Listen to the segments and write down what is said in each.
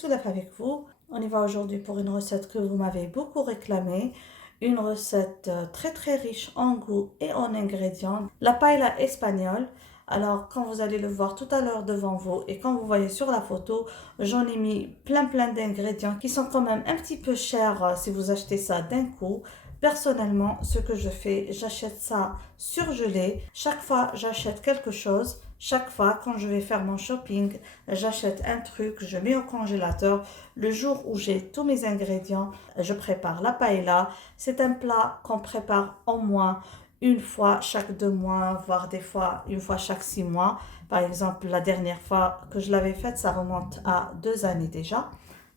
Soulef avec vous. On y va aujourd'hui pour une recette que vous m'avez beaucoup réclamée. Une recette très très riche en goût et en ingrédients. La paella espagnole. Alors quand vous allez le voir tout à l'heure devant vous et quand vous voyez sur la photo, j'en ai mis plein d'ingrédients qui sont quand même un petit peu chers si vous achetez ça d'un coup. Personnellement, ce que je fais, j'achète ça surgelé. Chaque fois, j'achète quelque chose. Chaque fois, quand je vais faire mon shopping, j'achète un truc, je mets au congélateur. Le jour où j'ai tous mes ingrédients, je prépare la paella. C'est un plat qu'on prépare au moins une fois chaque 2 mois, voire des fois une fois chaque 6 mois. Par exemple, la dernière fois que je l'avais faite, ça remonte à 2 années déjà.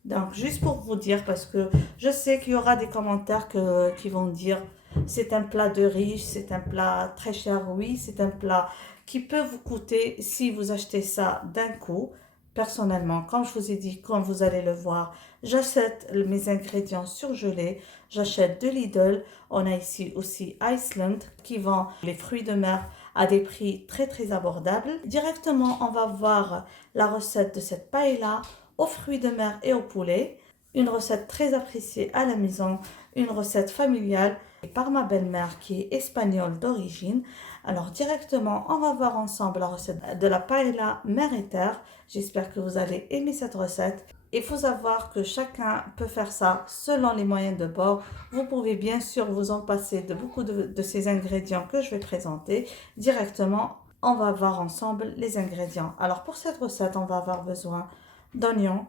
Donc, juste pour vous dire, parce que je sais qu'il y aura des commentaires qui vont dire c'est un plat de riche, c'est un plat très cher. Oui, c'est un plat qui peut vous coûter si vous achetez ça d'un coup. Personnellement, comme je vous ai dit, quand vous allez le voir, j'achète mes ingrédients surgelés. J'achète de Lidl. On a ici aussi Iceland qui vend les fruits de mer à des prix très très abordables. Directement, on va voir la recette de cette paella aux fruits de mer et au poulet. Une recette très appréciée à la maison, une recette familiale par ma belle-mère qui est espagnole d'origine. Alors directement, on va voir ensemble la recette de la paella mer et terre. J'espère que vous allez aimer cette recette. Il faut savoir que chacun peut faire ça selon les moyens de bord. Vous pouvez bien sûr vous en passer de beaucoup de ces ingrédients que je vais présenter. Directement, on va voir ensemble les ingrédients. Alors pour cette recette, on va avoir besoin d'oignons,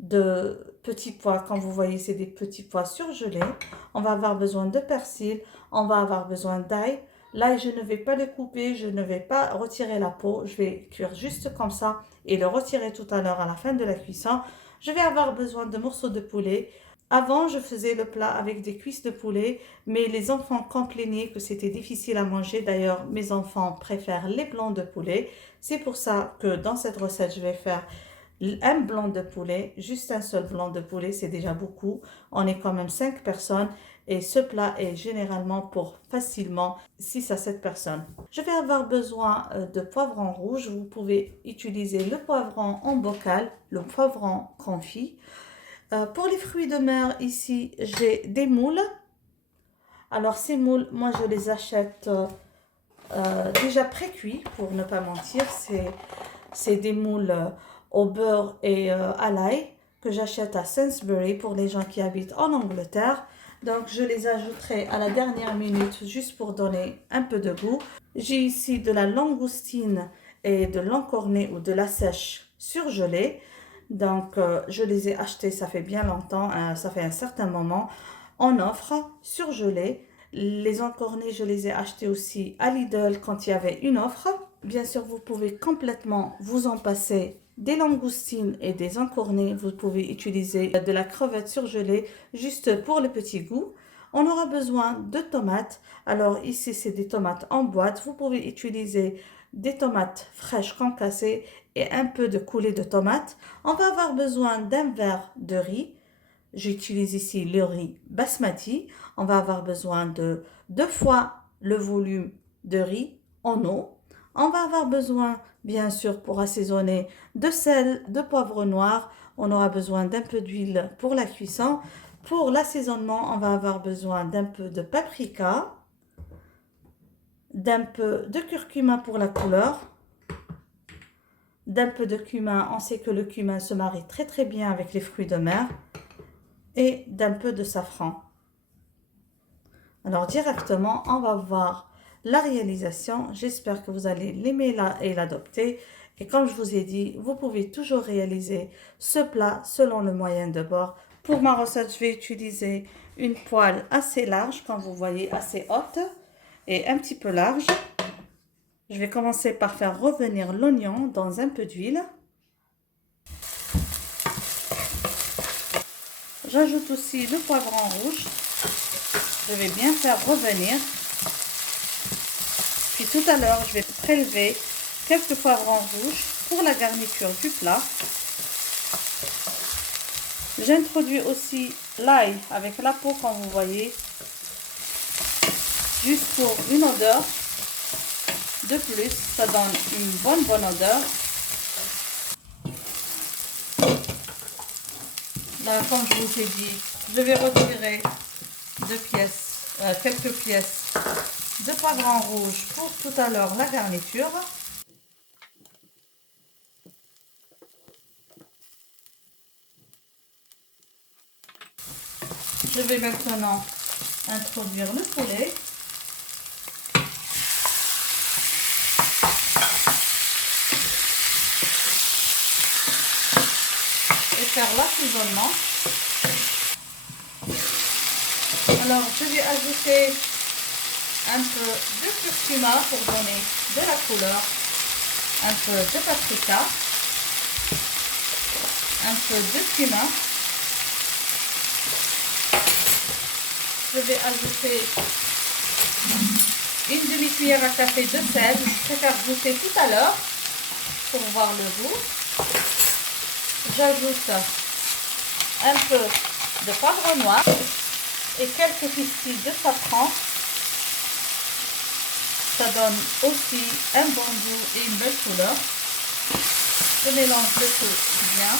de petits pois. Quand vous voyez, c'est des petits pois surgelés. On va avoir besoin de persil. On va avoir besoin d'ail. L'ail, je ne vais pas le couper, je ne vais pas retirer la peau. Je vais cuire juste comme ça et le retirer tout à l'heure à la fin de la cuisson. Je vais avoir besoin de morceaux de poulet. Avant, je faisais le plat avec des cuisses de poulet, mais les enfants complaignaient que c'était difficile à manger. D'ailleurs, mes enfants préfèrent les blancs de poulet. C'est pour ça que dans cette recette, je vais faire un blanc de poulet, juste un seul blanc de poulet, c'est déjà beaucoup. On est quand même 5 personnes et ce plat est généralement pour facilement 6 à 7 personnes. Je vais avoir besoin de poivron rouge. Vous pouvez utiliser le poivron en bocal, le poivron confit. Pour les fruits de mer, ici, j'ai des moules. Alors ces moules, moi je les achète déjà pré-cuits pour ne pas mentir. C'est des moules au beurre et à l'ail que j'achète à Sainsbury pour les gens qui habitent en Angleterre. Donc je les ajouterai à la dernière minute juste pour donner un peu de goût. J'ai ici de la langoustine et de l'encornet ou de la sèche surgelée. Donc je les ai achetés, ça fait bien longtemps, ça fait un certain moment, en offre, surgelés. Les encornets, je les ai achetés aussi à Lidl quand il y avait une offre. Bien sûr, vous pouvez complètement vous en passer des langoustines et des encornets. Vous pouvez utiliser de la crevette surgelée juste pour le petit goût. On aura besoin de tomates. Alors ici, c'est des tomates en boîte. Vous pouvez utiliser des tomates fraîches concassées et un peu de coulée de tomates. On va avoir besoin d'un verre de riz. J'utilise ici le riz basmati. On va avoir besoin de 2 fois le volume de riz en eau. On va avoir besoin, bien sûr, pour assaisonner, de sel, de poivre noir. On aura besoin d'un peu d'huile pour la cuisson. Pour l'assaisonnement, on va avoir besoin d'un peu de paprika, d'un peu de curcuma pour la couleur, d'un peu de cumin. On sait que le cumin se marie très bien avec les fruits de mer et d'un peu de safran. Alors directement, on va voir la réalisation. J'espère que vous allez l'aimer et l'adopter. Et comme je vous ai dit, vous pouvez toujours réaliser ce plat selon le moyen de bord. Pour ma recette, je vais utiliser une poêle assez large, comme vous voyez, assez haute et un petit peu large. Je vais commencer par faire revenir l'oignon dans un peu d'huile. J'ajoute aussi le poivron rouge. Je vais bien faire revenir. Puis tout à l'heure, je vais prélever quelques poivrons rouges pour la garniture du plat. J'introduis aussi l'ail avec la peau, comme vous voyez, juste pour une odeur de plus. Ça donne une bonne odeur. Là, comme je vous ai dit, je vais retirer quelques pièces de poivron rouge pour tout à l'heure la garniture. Je vais maintenant introduire le poulet. Et faire l'assaisonnement. Alors, je vais ajouter un peu de curcuma pour donner de la couleur, un peu de paprika, un peu de cumin. Je vais ajouter une demi-cuillère à café de sel. Je préfère goûter tout à l'heure pour voir le goût. J'ajoute un peu de poivre noir et quelques pistilles de safran. Ça donne aussi un bon goût et une belle couleur. Je mélange le tout bien.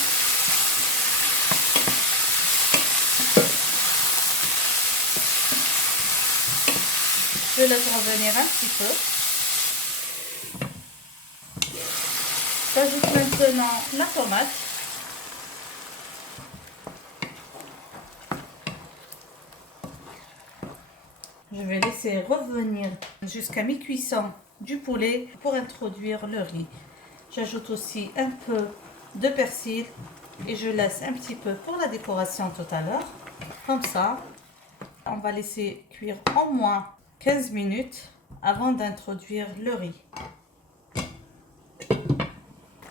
Je laisse revenir un petit peu. J'ajoute maintenant la tomate. Je vais laisser revenir jusqu'à mi-cuisson du poulet pour introduire le riz. J'ajoute aussi un peu de persil et je laisse un petit peu pour la décoration tout à l'heure. Comme ça, on va laisser cuire au moins 15 minutes avant d'introduire le riz.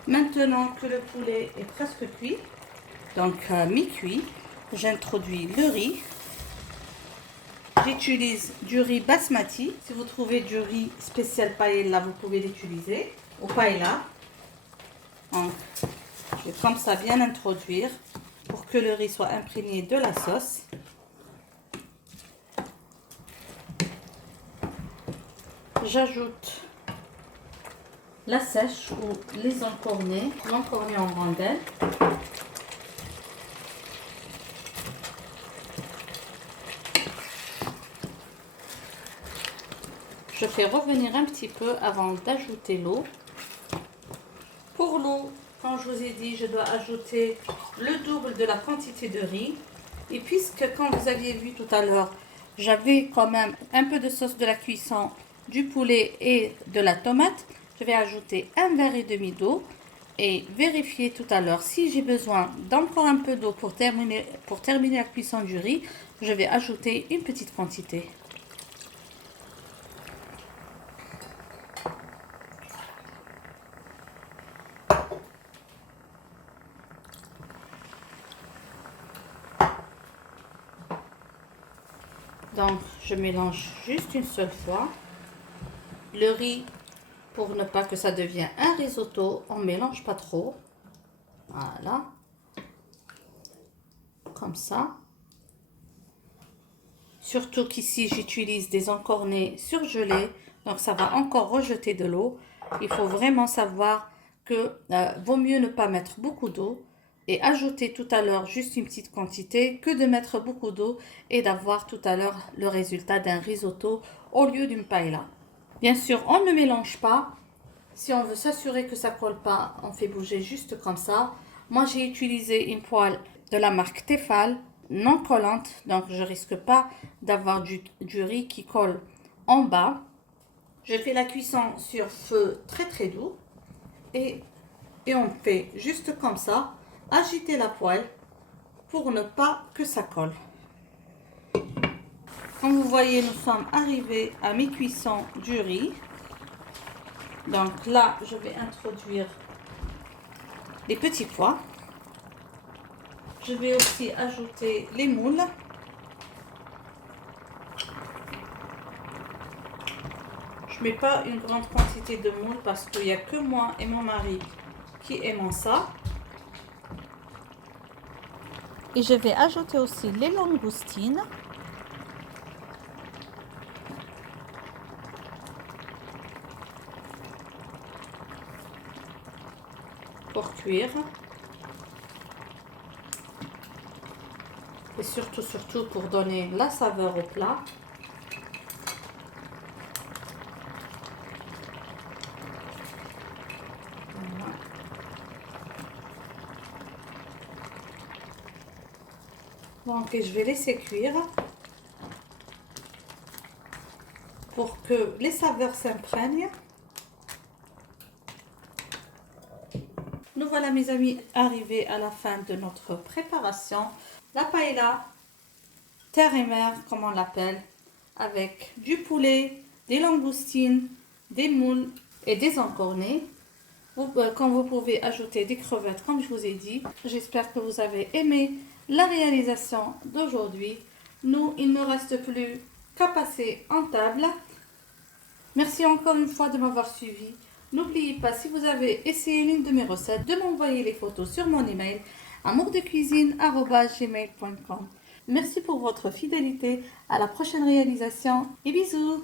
Maintenant que le poulet est presque cuit, donc à mi-cuit, j'introduis le riz. J'utilise du riz basmati. Si vous trouvez du riz spécial paella, vous pouvez l'utiliser. Ou paella. Donc, je vais comme ça bien introduire pour que le riz soit imprégné de la sauce. J'ajoute la sèche ou les encornés en rondelles. Je fais revenir un petit peu avant d'ajouter l'eau. Pour l'eau, quand je vous ai dit, je dois ajouter le double de la quantité de riz. Et puisque, quand vous aviez vu tout à l'heure, j'avais quand même un peu de sauce de la cuisson, du poulet et de la tomate, je vais ajouter un verre et demi d'eau et vérifier tout à l'heure si j'ai besoin d'encore un peu d'eau pour terminer la cuisson du riz. Je vais ajouter une petite quantité. Donc, je mélange juste une seule fois. Le riz, pour ne pas que ça devienne un risotto, on ne mélange pas trop. Voilà. Comme ça. Surtout qu'ici, j'utilise des encornés surgelés. Donc, ça va encore rejeter de l'eau. Il faut vraiment savoir que vaut mieux ne pas mettre beaucoup d'eau et ajouter tout à l'heure juste une petite quantité que de mettre beaucoup d'eau et d'avoir tout à l'heure le résultat d'un risotto au lieu d'une paella. Bien sûr, on ne mélange pas. Si on veut s'assurer que ça ne colle pas, on fait bouger juste comme ça. Moi, j'ai utilisé une poêle de la marque Tefal, non collante, donc je risque pas d'avoir du riz qui colle en bas. Je fais la cuisson sur feu très très doux et on fait juste comme ça, agiter la poêle pour ne pas que ça colle. Comme vous voyez, nous sommes arrivés à mi-cuisson du riz. Donc là, je vais introduire les petits pois. Je vais aussi ajouter les moules. Je ne mets pas une grande quantité de moules parce qu'il n'y a que moi et mon mari qui aimons ça. Et je vais ajouter aussi les langoustines. Pour cuire. et surtout pour donner la saveur au plat. Voilà. Donc, je vais laisser cuire pour que les saveurs s'imprègnent. Nous voilà, mes amis, arrivés à la fin de notre préparation. La paella, terre et mer, comme on l'appelle, avec du poulet, des langoustines, des moules et des encornets. Quand vous pouvez ajouter des crevettes, comme je vous ai dit. J'espère que vous avez aimé la réalisation d'aujourd'hui. Nous, il ne reste plus qu'à passer en table. Merci encore une fois de m'avoir suivi. N'oubliez pas, si vous avez essayé l'une de mes recettes, de m'envoyer les photos sur mon email amourdecuisine@gmail.com. Merci pour votre fidélité. À la prochaine réalisation et bisous.